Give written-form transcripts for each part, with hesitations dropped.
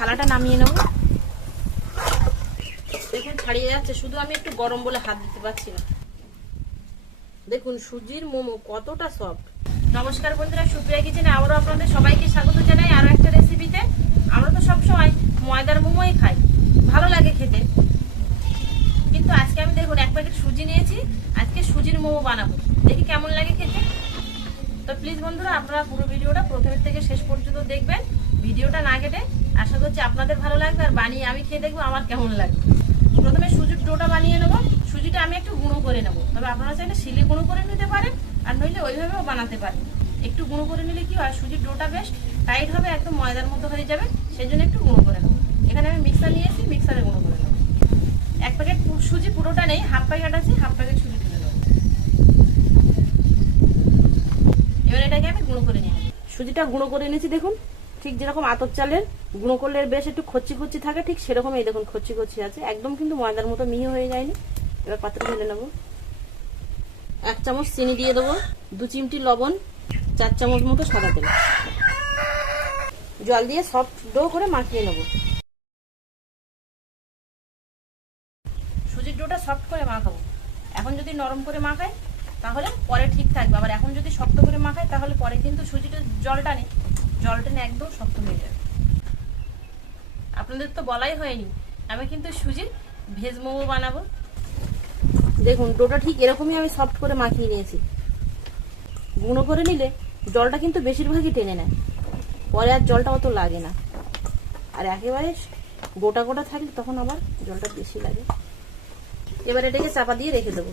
থালাটা নামিয়ে নেব। দেখুন ছাড়িয়ে যাচ্ছে, শুধু আমি একটু গরম বলে হাত দিতে পারছি না। দেখুন সুজির মোমো কতটা সফট। নমস্কার বন্ধুরা, সুপ্রিয়া কিচেনে আবারও আপনাদের সবাইকে স্বাগত জানাই আরো একটা রেসিপিতে। আমরা তো সবসময় ময়দার মোমোই খাই, ভালো লাগে খেতে, কিন্তু আজকে আমি দেখুন এক প্যাকেট সুজি নিয়েছি। আজকে সুজির মোমো বানাবো, দেখি কেমন লাগে খেতে। তো প্লিজ বন্ধুরা আপনারা পুরো ভিডিওটা প্রথম থেকে শেষ পর্যন্ত দেখবেন, ভিডিওটা না কেটে। আশা করছি আপনাদের ভালো লাগবে, আর বানিয়ে আমি খেয়ে দেখবো আমার কেমন লাগবে। প্রথমে সুজির ডোটা বানিয়ে নেবো। সুজিটা আমি একটু গুঁড়ো করে নেবো, তবে আপনারা চাইলে শিলে গুঁড়ো করে নিতে পারেন, আর নইলে ওইভাবেও বানাতে পারেন। একটু গুঁড়ো করে নিলে কি হয়, সুজির ডোটা বেশ টাইট হবে, একদম ময়দার মতো হয়ে যাবে, সেই জন্য একটু গুঁড়ো করে নেবো। এখানে আমি মিক্সার নিয়েছি, মিক্সারে গুঁড়ো করে নেবো। এক প্যাকেট সুজি পুরোটা নেই, হাফ প্যাকেট আছে, হাফ প্যাকেট সুজি তুলে নেবো। এবার এটাকে আমি গুঁড়ো করে নিই। সুজিটা গুঁড়ো করে নিয়েছি, দেখুন ঠিক যেরকম আতপ চালের গুঁড়ো করলে বেশ একটু খচ্চি খচ্চি থাকে, ঠিক সেরকম এই দেখুন খচ্চি খচ্চি আছে, একদম কিন্তু ময়দার মতো মিহি হয়ে যায়নি। এবার পাত্রে ঢেলে নেবো। 1 চামচ চিনি দিয়ে দেবো, 2 চিমটি লবণ, 4 চামচ মতো সাদা তেল, জল দিয়ে সফট ডো করে মাখিয়ে নেবো। সুজির ডোটা সফট করে মাখাবো। এখন যদি নরম করে মাখাই তাহলে পরে ঠিক থাকবে, আবার এখন যদি শক্ত করে মাখাই তাহলে পরে কিন্তু সুজিটা জলটা নেই একদম শক্ত হয়ে যাবে। আপনাদের তো বলাই হয়নি, আমি কিন্তু সুজির ভেজ মোমো বানাবো। দেখুন ডোটা ঠিক এরকমই আমি সফট করে মাখিয়ে নিয়েছি। গুঁড়ো করে নিলে জলটা কিন্তু বেশিরভাগই টেনে নেয়, পরে আর জলটা অত লাগে না, আর একেবারে গোটা গোটা থাকলে তখন আবার জলটা বেশি লাগে। এবার এটাকে চাপা দিয়ে রেখে দেবো।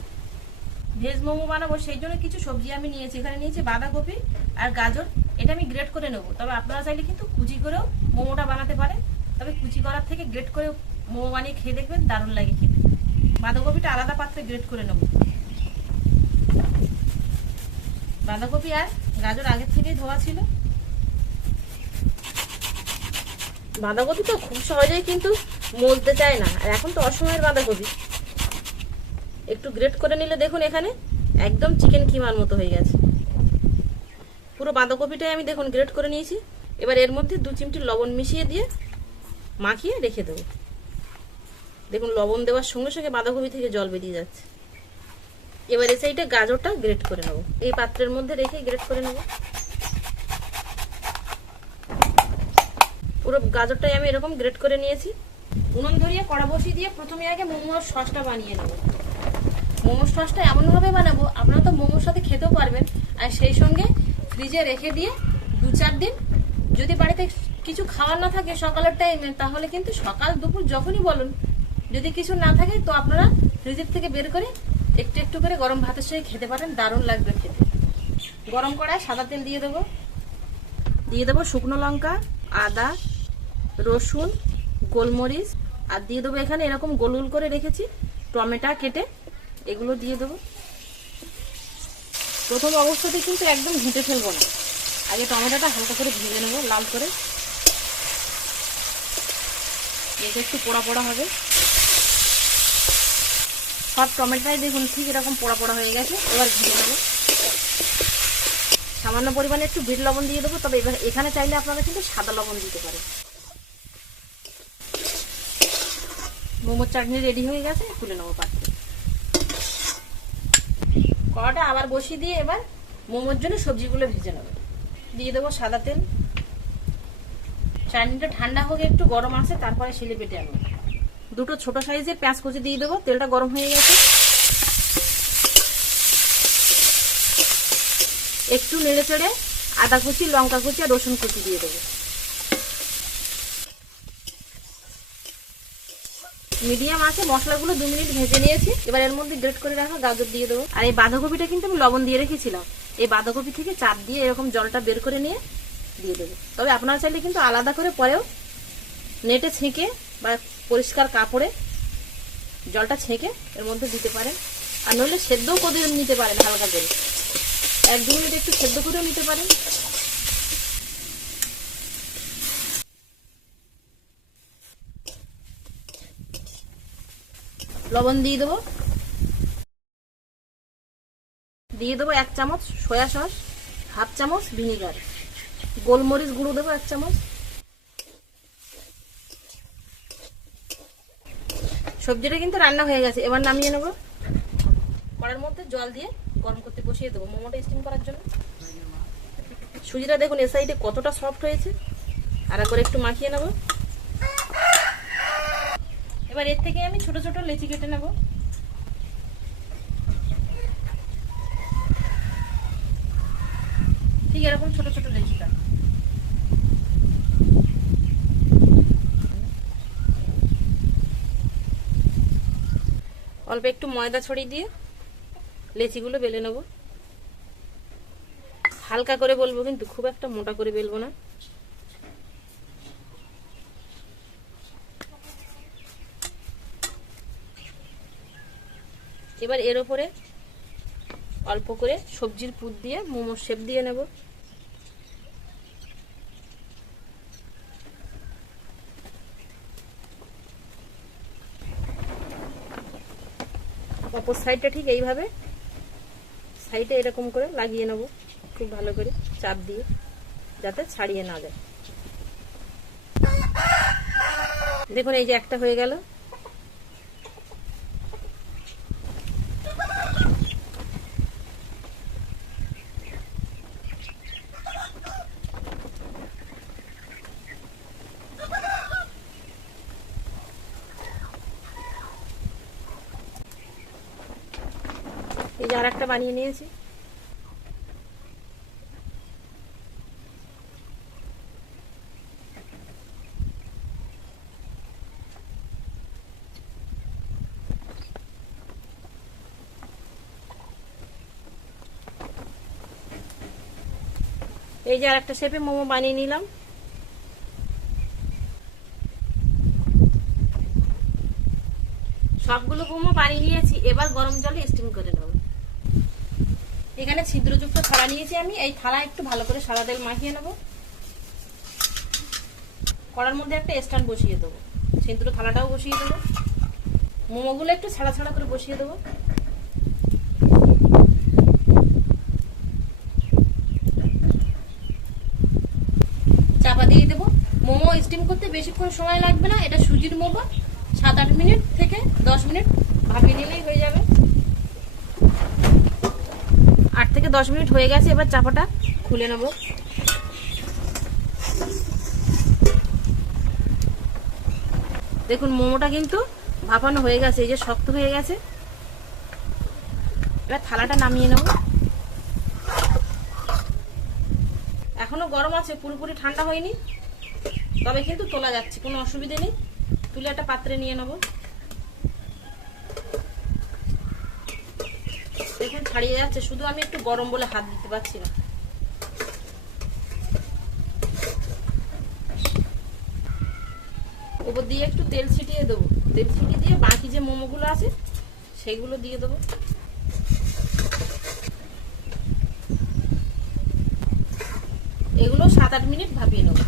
ভেজ মোমো বানাবো সেই জন্য কিছু সবজি আমি নিয়েছি। এখানে নিয়েছি বাঁধাকপি আর গাজর, এটা আমি গ্রেট করে নেবো। তবে আপনারা চাইলে কিন্তু কুচি করেও মোমোটা বানাতে পারেন, তবে কুচি করার থেকে গ্রেট করে মোমো বানিয়ে খেয়ে দেখবেন, দারুণ লাগে খেতে। বাঁধাকপিটা আলাদা পাত্রে গ্রেট করে নেবো। বাঁধাকপি আর গাজর আগের থেকেই ধোয়া ছিল। বাঁধাকপি তো খুব সহজেই কিন্তু মলতে চায় না, আর এখন তো অসময়ের বাঁধাকপি। একটু গ্রেট করে নিলে দেখুন এখানে একদম চিকেন কিমার মতো হয়ে গেছে। পুরো বাঁধাকপিটাই আমি দেখুন গ্রেট করে নিয়েছি। এবার এর মধ্যে 2 চিমটি লবণ মিশিয়ে দিয়ে মাখিয়ে রেখে দেবো। দেখুন লবণ দেওয়ার সঙ্গে সঙ্গে বাঁধাকপি থেকে জল বেরিয়ে যাচ্ছে। এবার এই সাইডে গাজরটা গ্রেট করে নেবো, এই পাত্রের মধ্যে রেখে গ্রেট করে নেবো। পুরো গাজরটাই আমি এরকম গ্রেট করে নিয়েছি। উনুন ধরিয়ে কড়া বসিয়ে দিয়ে প্রথমে আগে মোমোর সসটা বানিয়ে নেবো। মোমোর সসটা এমনভাবে বানাবো আপনারা তো মোমোর সাথে খেতেও পারবেন, আর সেই সঙ্গে ফ্রিজে রেখে দিয়ে 2-4 দিন, যদি বাড়িতে কিছু খাওয়ার না থাকে সকালের টাইমে, তাহলে কিন্তু সকাল দুপুর যখনই বলুন, যদি কিছু না থাকে তো আপনারা ফ্রিজের থেকে বের করে একটু একটু করে গরম ভাতের সঙ্গে খেতে পারেন, দারুণ লাগবে খেতে। গরম কড়ায় সাদা তেল দিয়ে দেবো শুকনো লঙ্কা, আদা, রসুন, গোলমরিচ, আর দিয়ে দেবো এখানে এরকম গোল গোল করে রেখেছি টমেটো কেটে, এগুলো দিয়ে দেবো। প্রথম অবস্থাতে কিন্তু একদম ঘুঁটে ফেলবো না, আগে টমেটোটা হালকা করে ভেজে নেবো লাল করে, এটা একটু পোড়া পোড়া হবে। সব টমেটোটাই দেখুন ঠিক এরকম পোড়া পোড়া হয়ে গেছে। এবার ভেজে নেবো। সামান্য পরিমাণে একটু বিট লবণ দিয়ে দেবো, তবে এবার এখানে চাইলে আপনারা কিন্তু সাদা লবণ দিতে পারেন। মোমোর চাটনি রেডি হয়ে গেছে, তুলে নেবো পাত্রে। কড়াটা আবার বসিয়ে দিয়ে এবার মোমোর জন্য সবজিগুলো ভেজে নেবো। দিয়ে দেবো সাদা তেল। চাটনিটা ঠান্ডা হোক, একটু গরম আছে, তারপরে শিলে বেটে আনবো। 2 ছোট সাইজের পেঁয়াজ কুচি দিয়ে দেবো। তেলটা গরম হয়ে গেছে, একটু নেড়ে চেড়ে আদা কুচি, লঙ্কা কুচি আর রসুন কুচি দিয়ে দেবো। মিডিয়াম আছে মশলাগুলো 2 মিনিট ভেজে নিয়েছি। এবার এর মধ্যে গ্রেট করে রাখা গাজর দিয়ে দেবো। আর এই বাঁধাকপিটা কিন্তু আমি লবণ দিয়ে রেখেছিলাম, এই বাঁধাকপি থেকে চাপ দিয়ে এরকম জলটা বের করে নিয়ে দিয়ে দেবো। তবে আপনারা চাইলে কিন্তু আলাদা করে পরেও নেটে ছেঁকে বা পরিষ্কার কাপড়ে জলটা ছেঁকে এর মধ্যে দিতে পারেন, আর নইলে সেদ্ধও করে নিতে পারেন হালকা করে, 1-2 মিনিট একটু সেদ্ধ করেও নিতে পারেন। লবণ দিয়ে দেবো। 1 চামচ সয়া সস, 1/2 চামচ ভিনিগার, গোলমরিচ গুঁড়ো দেবো 1 চামচ, সবজিটা কিন্তু রান্না হয়ে গেছে, এবার নামিয়ে নেবো। কড়ার মধ্যে জল দিয়ে গরম করতে বসিয়ে দেবো মোমোটা স্টিম করার জন্য। সুজিটা দেখুন এ সাইডে কতটা সফট হয়েছে, আর একবার একটু মাখিয়ে নেব। এবার এর থেকে আমি ছোট ছোট লেচি কেটে নেব। ঠিক এরকম ছোট ছোট লেচিটা। অল্প একটু ময়দা ছড়িয়ে দিয়ে লেচিগুলো বেলে নেব। হালকা করে বলবো, কিন্তু খুব একটা মোটা করে বেলবো না। এবার এর উপরে অল্প করে সবজির পুর দিয়ে মোমোর শেপ দিয়ে নেব। অপর সাইডটা ঠিক এইভাবে সাইডে এরকম করে লাগিয়ে নেব, খুব ভালো করে চাপ দিয়ে, যাতে ছাড়িয়ে না যায়। দেখুন এই যে একটা হয়ে গেল। এই যে আর একটা বানিয়ে নিয়েছি। এই যে আর একটা শেপে মোমো বানিয়ে নিলাম। সবগুলো মোমো বানিয়ে নিয়েছি, এবার গরম জলে স্টিম করে নেব। এখানে ছিদ্রযুক্ত থালা নিয়েছি আমি, এই থালা একটু ভালো করে সাদা তেল মাখিয়ে নেব। কড়ার মধ্যে একটা স্ট্যান্ড বসিয়ে দেবো, ছিদ্র থালাটাও বসিয়ে দেবো। মোমোগুলো একটু ছাড়া ছাড়া করে বসিয়ে দেবো। চাপা দিয়ে দেবো। মোমো স্টিম করতে বেশিক্ষণ সময় লাগবে না, এটা সুজির মোমো 7-8 মিনিট থেকে 10 মিনিট ভাপিয়ে নিলেই হয়ে যাবে। 8 থেকে 10 মিনিট হয়ে গেছে, এবার চাপাটা খুলে নেব। দেখুন মোমোটা কিন্তু ভাপানো হয়ে গেছে, এই যে শক্ত হয়ে গেছে। এবার থালাটা নামিয়ে নেব। এখনো গরম আছে, পুরোপুরি ঠান্ডা হয়নি, তবে কিন্তু তোলা যাচ্ছে, কোনো অসুবিধা নেই। তুলে একটা পাত্রে নিয়ে নেব। দেখুন ছাড়িয়ে যাচ্ছে, শুধু আমি একটু গরম বলে হাত দিতে পারছি না। উপর দিয়ে একটু তেল ছিটিয়ে দেবো। তেল ছিটিয়ে দিয়ে বাকি যে মোমোগুলো আছে সেগুলো দিয়ে দেবো। এগুলো 7-8 মিনিট ভাপিয়ে নেব।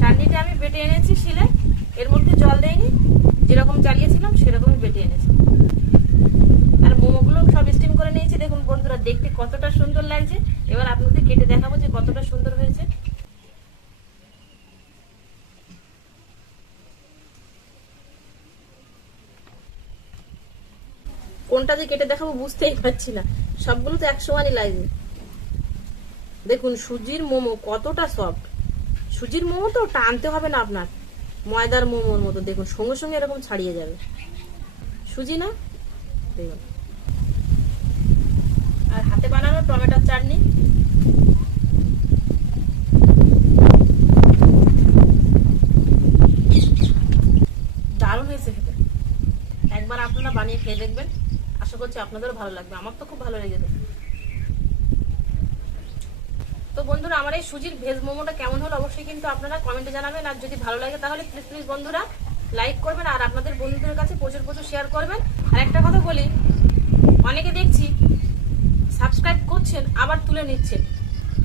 চাটনিটা আমি বেটে এনেছি শিলে, এর মধ্যে জল দেয়নি, যেরকম চালিয়েছিলাম সেরকমই বেটে এনেছি। আর মোমোগুলো সব স্টিম করে নিয়েছি। দেখুন বন্ধুরা দেখতে কতটা সুন্দর লাগছে। এবার আপনাদের কেটে দেখাবো যে কতটা সুন্দর হয়েছে। কোনটা যে কেটে দেখাবো বুঝতেই পারছি না, সবগুলো তো একসমানই লাগবে। দেখুন সুজির মোমো কতটা সফট। সুজির মোমো তো টানতে হবে না আপনার, ময়দার মোমোর মতো দেখুন সঙ্গে সঙ্গে এরকম ছাড়িয়ে যাবে। সুজি না দেখুন। আর হাতে বানানো টমেটোর চাটনি, দারুণ হয়েছে খেতে। একবার আপনারা বানিয়ে খেয়ে দেখবেন, আশা করছি আপনাদেরও ভালো লাগবে। আমার তো খুব ভালো লেগেছে। তো বন্ধুরা আমার এই সুজির ভেজ মোমোটা কেমন হলো অবশ্যই কিন্তু আপনারা কমেন্টে জানাবেন। আর যদি ভালো লাগে তাহলে প্লিজ প্লিজ বন্ধুরা লাইক করবেন, আর আপনাদের বন্ধুদের কাছে প্রচুর প্রচুর শেয়ার করবেন। আর একটা কথা বলি, অনেকে দেখছি সাবস্ক্রাইব করছেন আবার তুলে নিচ্ছেন,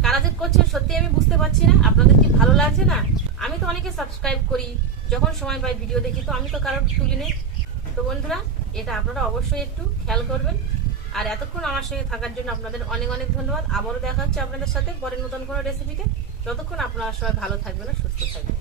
কারা যে করছেন সত্যি আমি বুঝতে পারছি না। আপনাদের কি ভালো লাগছে না? আমি তো অনেকে সাবস্ক্রাইব করি, যখন সময় পাই ভিডিও দেখি, তো আমি তো কারোর তুলি নেই। তো বন্ধুরা এটা আপনারা অবশ্যই একটু খেয়াল করবেন। আর এতক্ষণ আমার সঙ্গে থাকার জন্য আপনাদের অনেক অনেক ধন্যবাদ। আবারও দেখা হচ্ছে আপনাদের সাথে পরের নতুন কোনো রেসিপিতে। ততক্ষণ আপনারা সবাই ভালো থাকবেন আর সুস্থ থাকবেন।